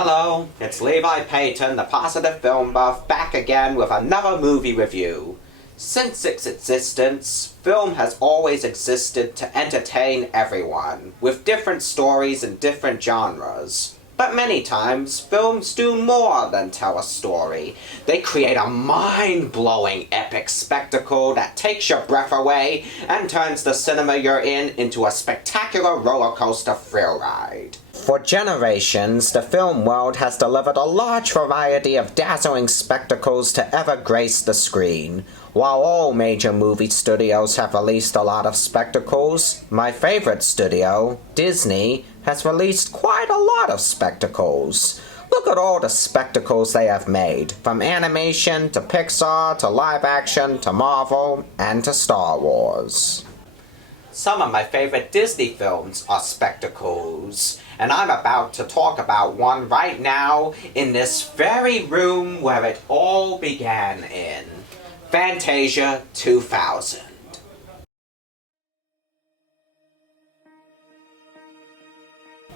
Hello, it's Levi Payton, the Positive Film Buff, back again with another movie review. Since its existence, film has always existed to entertain everyone, with different stories and different genres. But many times, films do more than tell a story. They create a mind-blowing epic spectacle that takes your breath away and turns the cinema you're in into a spectacular roller coaster thrill ride. For generations, the film world has delivered a large variety of dazzling spectacles to ever grace the screen. While all major movie studios have released a lot of spectacles, my favorite studio, Disney, has released quite a lot of spectacles. Look at all the spectacles they have made, from animation to Pixar to live action to Marvel and to Star Wars. Some of my favorite Disney films are spectacles, and I'm about to talk about one right now in this very room where it all began in. Fantasia 2000.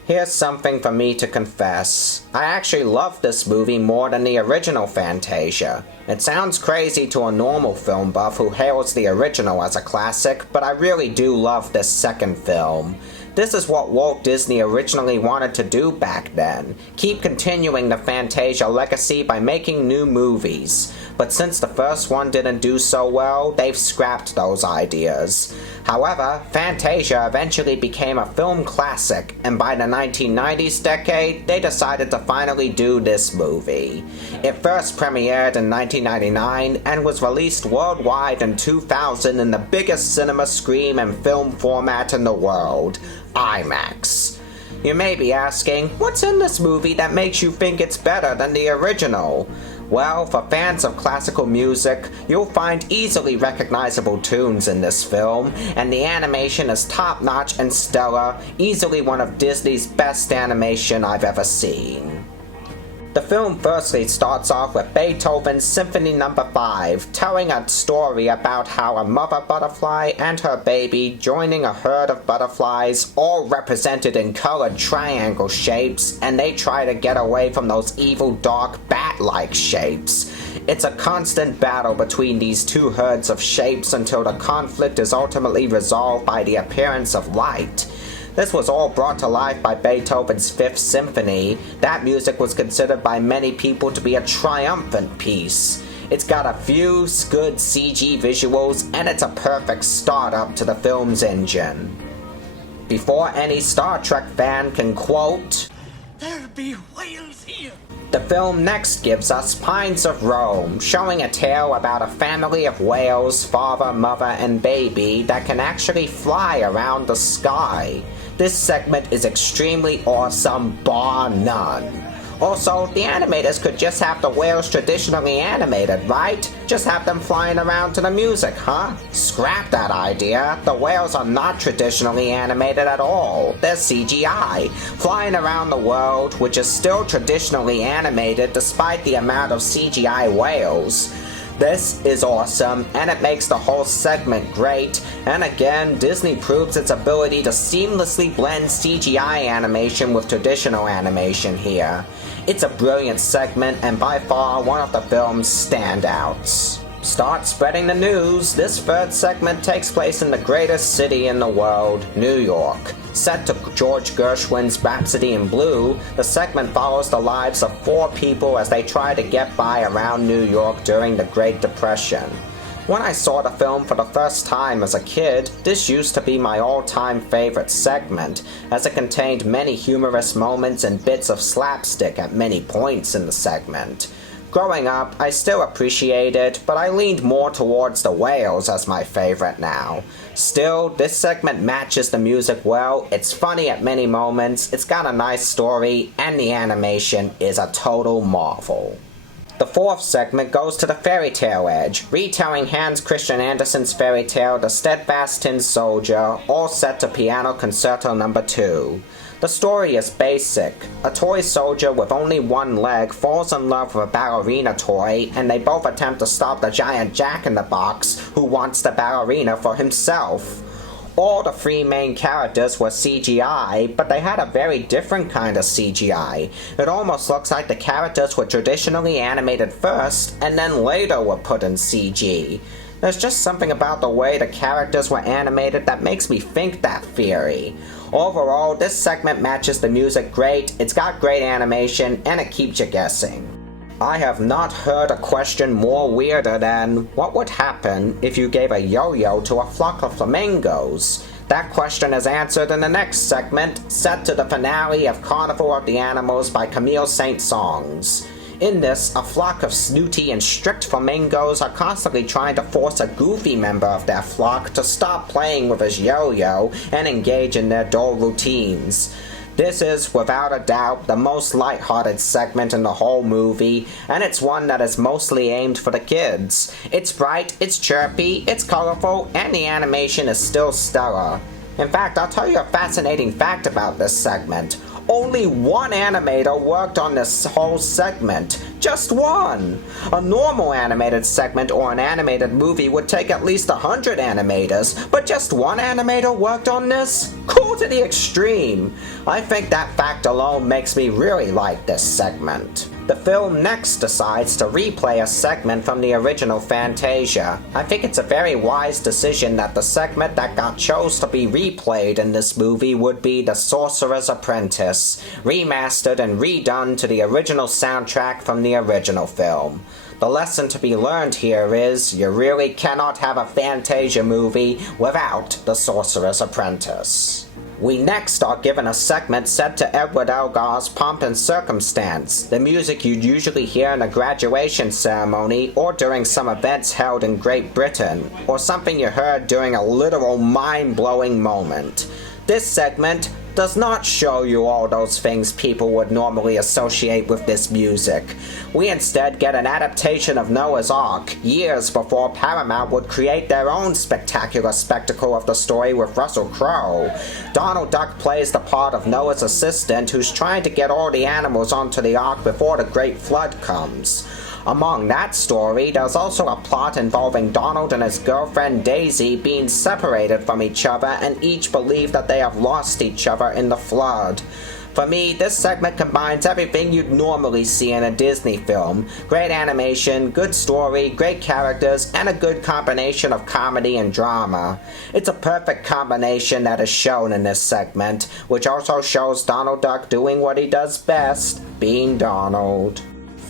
Here's something for me to confess. I actually love this movie more than the original Fantasia. It sounds crazy to a normal film buff who hails the original as a classic, but I really do love this second film. This is what Walt Disney originally wanted to do back then. Keep continuing the Fantasia legacy by making new movies. But since the first one didn't do so well, they've scrapped those ideas. However, Fantasia eventually became a film classic, and by the 1990s decade, they decided to finally do this movie. It first premiered in 1999 and was released worldwide in 2000 in the biggest cinema screen and film format in the world, IMAX. You may be asking, what's in this movie that makes you think it's better than the original? Well, for fans of classical music, you'll find easily recognizable tunes in this film, and the animation is top-notch and stellar, easily one of Disney's best animation I've ever seen. The film firstly starts off with Beethoven's Symphony No. 5, telling a story about how a mother butterfly and her baby joining a herd of butterflies, all represented in colored triangle shapes, and they try to get away from those evil, dark, bat-like shapes. It's a constant battle between these two herds of shapes until the conflict is ultimately resolved by the appearance of light. This was all brought to life by Beethoven's Fifth Symphony. That music was considered by many people to be a triumphant piece. It's got a few good CG visuals, and it's a perfect start-up to the film's engine. Before any Star Trek fan can quote, "There be whales here," the film next gives us Pines of Rome, showing a tale about a family of whales, father, mother, and baby, that can actually fly around the sky. This segment is extremely awesome, bar none. Also, the animators could just have the whales traditionally animated, right? Just have them flying around to the music, huh? Scrap that idea. The whales are not traditionally animated at all. They're CGI, flying around the world, which is still traditionally animated despite the amount of CGI whales. This is awesome, and it makes the whole segment great, and again, Disney proves its ability to seamlessly blend CGI animation with traditional animation here. It's a brilliant segment, and by far one of the film's standouts. Start spreading the news. This third segment takes place in the greatest city in the world, New York. Set to George Gershwin's Rhapsody in Blue, the segment follows the lives of four people as they try to get by around New York during the Great Depression. When I saw the film for the first time as a kid, this used to be my all-time favorite segment, as it contained many humorous moments and bits of slapstick at many points in the segment. Growing up, I still appreciate it, but I leaned more towards the whales as my favorite now. Still, this segment matches the music well, it's funny at many moments, it's got a nice story, and the animation is a total marvel. The fourth segment goes to the fairy tale edge, retelling Hans Christian Andersen's fairy tale The Steadfast Tin Soldier, all set to Piano Concerto No. 2. The story is basic. A toy soldier with only one leg falls in love with a ballerina toy, and they both attempt to stop the giant Jack-in-the-Box who wants the ballerina for himself. All the three main characters were CGI, but they had a very different kind of CGI. It almost looks like the characters were traditionally animated first, and then later were put in CG. There's just something about the way the characters were animated that makes me think that theory. Overall, this segment matches the music great, it's got great animation, and it keeps you guessing. I have not heard a question more weirder than, what would happen if you gave a yo-yo to a flock of flamingos? That question is answered in the next segment, set to the finale of Carnival of the Animals by Camille Saint-Saëns. In this, a flock of snooty and strict flamingos are constantly trying to force a goofy member of their flock to stop playing with his yo-yo and engage in their dull routines. This is, without a doubt, the most lighthearted segment in the whole movie, and it's one that is mostly aimed for the kids. It's bright, it's chirpy, it's colorful, and the animation is still stellar. In fact, I'll tell you a fascinating fact about this segment. Only one animator worked on this whole segment. Just one! A normal animated segment or an animated movie would take at least 100 animators, but just one animator worked on this? Cool to the extreme! I think that fact alone makes me really like this segment. The film next decides to replay a segment from the original Fantasia. I think it's a very wise decision that the segment that got chose to be replayed in this movie would be The Sorcerer's Apprentice, remastered and redone to the original soundtrack from the original film. The lesson to be learned here is, you really cannot have a Fantasia movie without The Sorcerer's Apprentice. We next are given a segment set to Edward Elgar's Pomp and Circumstance, the music you'd usually hear in a graduation ceremony or during some events held in Great Britain, or something you heard during a literal mind-blowing moment. This segment does not show you all those things people would normally associate with this music. We instead get an adaptation of Noah's Ark, years before Paramount would create their own spectacular spectacle of the story with Russell Crowe. Donald Duck plays the part of Noah's assistant who's trying to get all the animals onto the Ark before the Great Flood comes. Among that story, there's also a plot involving Donald and his girlfriend Daisy being separated from each other and each believe that they have lost each other in the flood. For me, this segment combines everything you'd normally see in a Disney film. Great animation, good story, great characters, and a good combination of comedy and drama. It's a perfect combination that is shown in this segment, which also shows Donald Duck doing what he does best, being Donald.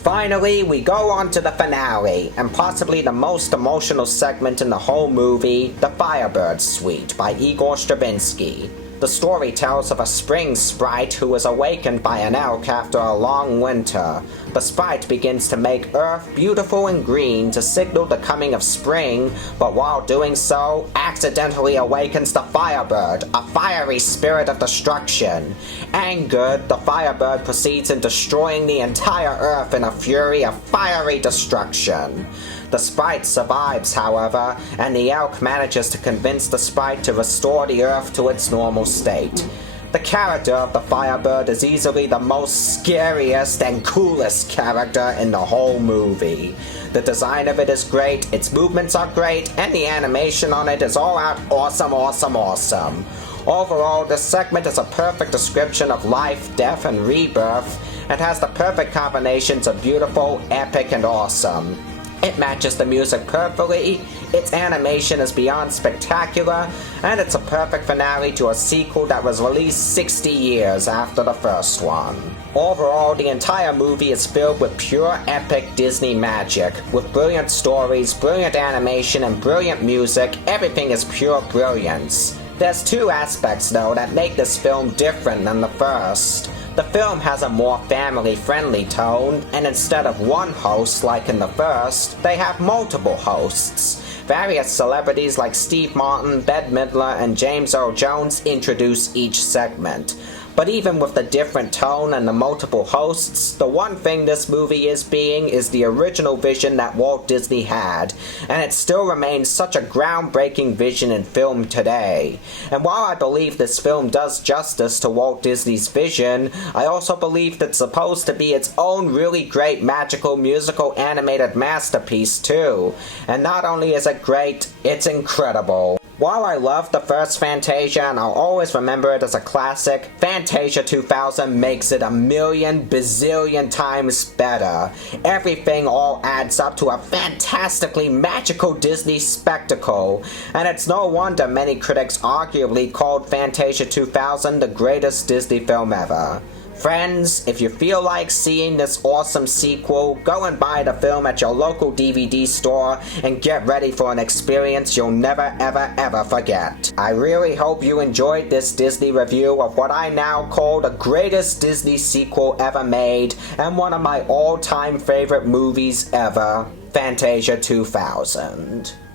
Finally, we go on to the finale, and possibly the most emotional segment in the whole movie, the Firebird Suite by Igor Strabinski. The story tells of a spring sprite who is awakened by an elk after a long winter. The sprite begins to make Earth beautiful and green to signal the coming of spring, but while doing so, accidentally awakens the Firebird, a fiery spirit of destruction. Angered, the Firebird proceeds in destroying the entire Earth in a fury of fiery destruction. The sprite survives, however, and the elk manages to convince the sprite to restore the Earth to its normal state. The character of the Firebird is easily the most scariest and coolest character in the whole movie. The design of it is great, its movements are great, and the animation on it is all out awesome, awesome, awesome. Overall, this segment is a perfect description of life, death, and rebirth, and has the perfect combinations of beautiful, epic, and awesome. It matches the music perfectly, its animation is beyond spectacular, and it's a perfect finale to a sequel that was released 60 years after the first one. Overall, the entire movie is filled with pure epic Disney magic. With brilliant stories, brilliant animation, and brilliant music, everything is pure brilliance. There's two aspects, though, that make this film different than the first. The film has a more family-friendly tone, and instead of one host like in the first, they have multiple hosts. Various celebrities like Steve Martin, Bette Midler, and James Earl Jones introduce each segment. But even with the different tone and the multiple hosts, the one thing this movie is the original vision that Walt Disney had, and it still remains such a groundbreaking vision in film today. And while I believe this film does justice to Walt Disney's vision, I also believe it's supposed to be its own really great magical musical animated masterpiece too. And not only is it great, it's incredible. While I love the first Fantasia and I'll always remember it as a classic, Fantasia 2000 makes it a million bazillion times better. Everything all adds up to a fantastically magical Disney spectacle, and it's no wonder many critics arguably called Fantasia 2000 the greatest Disney film ever. Friends, if you feel like seeing this awesome sequel, go and buy the film at your local DVD store and get ready for an experience you'll never ever ever forget. I really hope you enjoyed this Disney review of what I now call the greatest Disney sequel ever made and one of my all-time favorite movies ever, Fantasia 2000.